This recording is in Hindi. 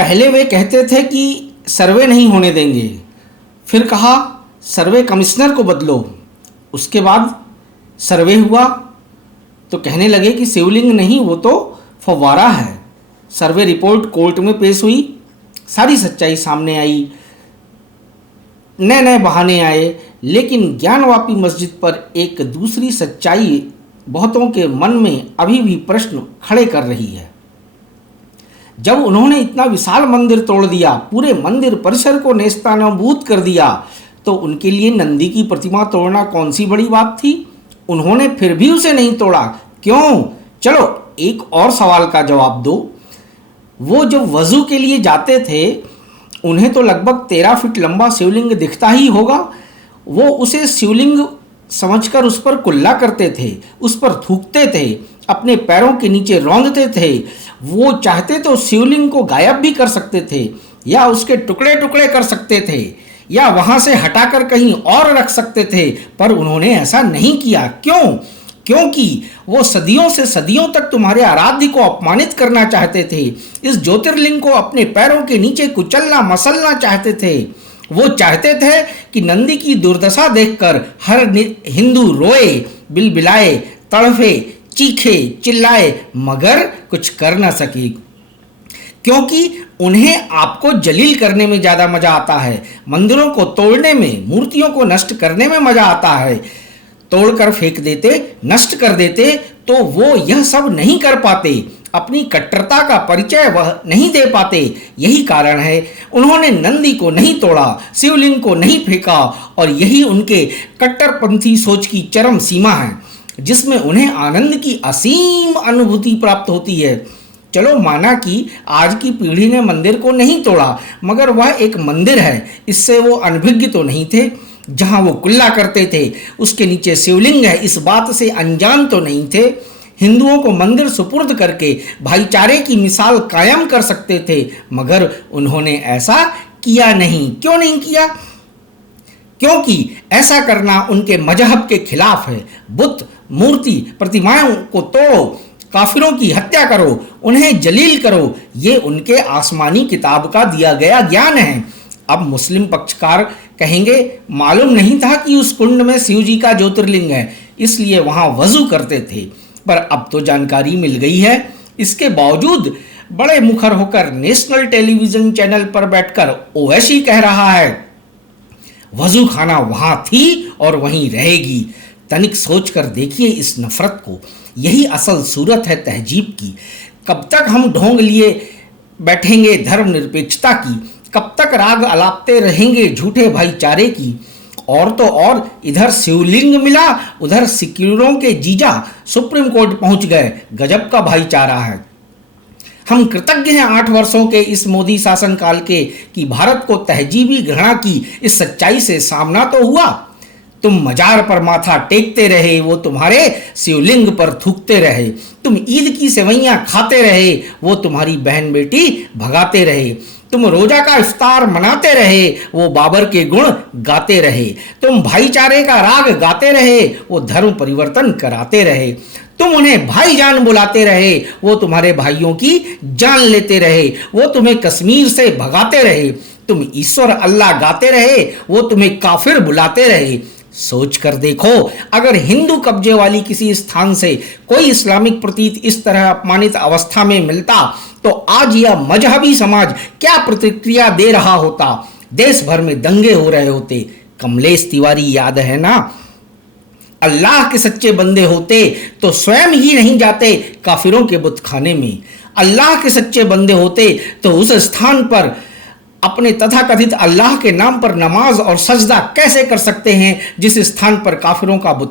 पहले वे कहते थे कि सर्वे नहीं होने देंगे, फिर कहा सर्वे कमिश्नर को बदलो। उसके बाद सर्वे हुआ तो कहने लगे कि शिवलिंग नहीं, वो तो फव्वारा है। सर्वे रिपोर्ट कोर्ट में पेश हुई, सारी सच्चाई सामने आई, नए नए बहाने आए, लेकिन ज्ञानवापी मस्जिद पर एक दूसरी सच्चाई बहुतों के मन में अभी भी प्रश्न खड़े कर रही है। जब उन्होंने इतना विशाल मंदिर तोड़ दिया, पूरे मंदिर परिसर को नेस्तनाबूद कर दिया, तो उनके लिए नंदी की प्रतिमा तोड़ना कौन सी बड़ी बात थी? उन्होंने फिर भी उसे नहीं तोड़ा, क्यों? चलो एक और सवाल का जवाब दो। वो जब वजू के लिए जाते थे, उन्हें तो लगभग 13 फीट लंबा शिवलिंग दिखता ही होगा। वो उसे शिवलिंग समझकर उस पर कुल्ला करते थे, उस पर थूकते थे, अपने पैरों के नीचे रौंदते थे। वो चाहते तो शिवलिंग को गायब भी कर सकते थे, या उसके टुकड़े टुकड़े कर सकते थे, या वहां से हटाकर कहीं और रख सकते थे, पर उन्होंने ऐसा नहीं किया। क्यों? क्योंकि वो सदियों से सदियों तक तुम्हारे आराध्य को अपमानित करना चाहते थे। इस ज्योतिर्लिंग को अपने पैरों के नीचे कुचलना मसलना चाहते थे। वो चाहते थे कि नंदी की दुर्दशा देखकर हर हिंदू रोए, बिलबिलाए, तड़फे, चीखे, चिल्लाए, मगर कुछ कर न सके, क्योंकि उन्हें आपको जलील करने में ज़्यादा मज़ा आता है। मंदिरों को तोड़ने में, मूर्तियों को नष्ट करने में मज़ा आता है। तोड़कर फेंक देते, नष्ट कर देते, तो वो यह सब नहीं कर पाते, अपनी कट्टरता का परिचय वह नहीं दे पाते। यही कारण है उन्होंने नंदी को नहीं तोड़ा, शिवलिंग को नहीं फेंका, और यही उनके कट्टरपंथी सोच की चरम सीमा है, जिसमें उन्हें आनंद की असीम अनुभूति प्राप्त होती है। चलो माना कि आज की पीढ़ी ने मंदिर को नहीं तोड़ा, मगर वह एक मंदिर है, इससे वो अनभिज्ञ तो नहीं थे। जहां वो कुल्ला करते थे उसके नीचे शिवलिंग है, इस बात से अनजान तो नहीं थे। हिंदुओं को मंदिर सुपुर्द करके भाईचारे की मिसाल कायम कर सकते थे, मगर उन्होंने ऐसा किया नहीं। क्यों नहीं किया? क्योंकि ऐसा करना उनके मजहब के खिलाफ है। बुत, मूर्ति, प्रतिमाओं को तोड़ो, काफिरों की हत्या करो, उन्हें जलील करो, ये उनके आसमानी किताब का दिया गया ज्ञान है। अब मुस्लिम पक्षकार कहेंगे मालूम नहीं था कि उस कुंड में शिव जी का ज्योतिर्लिंग है, इसलिए वहां वजू करते थे, पर अब तो जानकारी मिल गई है। इसके बावजूद बड़े मुखर होकर नेशनल टेलीविजन चैनल पर बैठकर ओवैसी कह रहा है वजू खाना वहां थी और वहीं रहेगी। तनिक सोच कर देखिए इस नफरत को। यही असल सूरत है तहजीब की। कब तक हम ढोंग लिए बैठेंगे धर्मनिरपेक्षता की? कब तक राग अलापते रहेंगे झूठे भाईचारे की? और तो और इधर शिवलिंग मिला, उधर सिक्योरों के जीजा सुप्रीम कोर्ट पहुंच गए। गजब का भाईचारा है। हम कृतज्ञ हैं 8 वर्षों के इस मोदी शासनकाल के कि भारत को तहजीबी घृणा की इस सच्चाई से सामना तो हुआ। तुम मजार पर माथा टेकते रहे, वो तुम्हारे शिवलिंग पर थूकते रहे। तुम ईद की सेवैयां खाते रहे, वो तुम्हारी बहन बेटी भगाते रहे। तुम रोजा का इफ्तार मनाते रहे, वो बाबर के गुण गाते रहे। तुम भाईचारे का राग गाते रहे, वो धर्म परिवर्तन कराते रहे। तुम उन्हें भाईजान बुलाते रहे, वो तुम्हारे भाइयों की जान लेते रहे। वो तुम्हें कश्मीर से भगाते रहे। तुम ईश्वर अल्लाह गाते रहे, वो तुम्हें काफिर बुलाते रहे। सोच कर देखो, अगर हिंदू कब्जे वाली किसी स्थान से कोई इस्लामिक प्रतीत इस तरह अपमानित अवस्था में मिलता, तो आज यह मजहबी समाज क्या प्रतिक्रिया दे रहा होता? देश भर में दंगे हो रहे होते। कमलेश तिवारी याद है ना? अल्लाह के सच्चे बंदे होते तो स्वयं ही नहीं जाते काफिरों के बुत खाने में। अल्लाह के सच्चे बंदे होते तो उस स्थान पर अपने तथाकथित अल्लाह के नाम पर नमाज और सजदा कैसे कर सकते हैं जिस स्थान पर काफिरों का बुत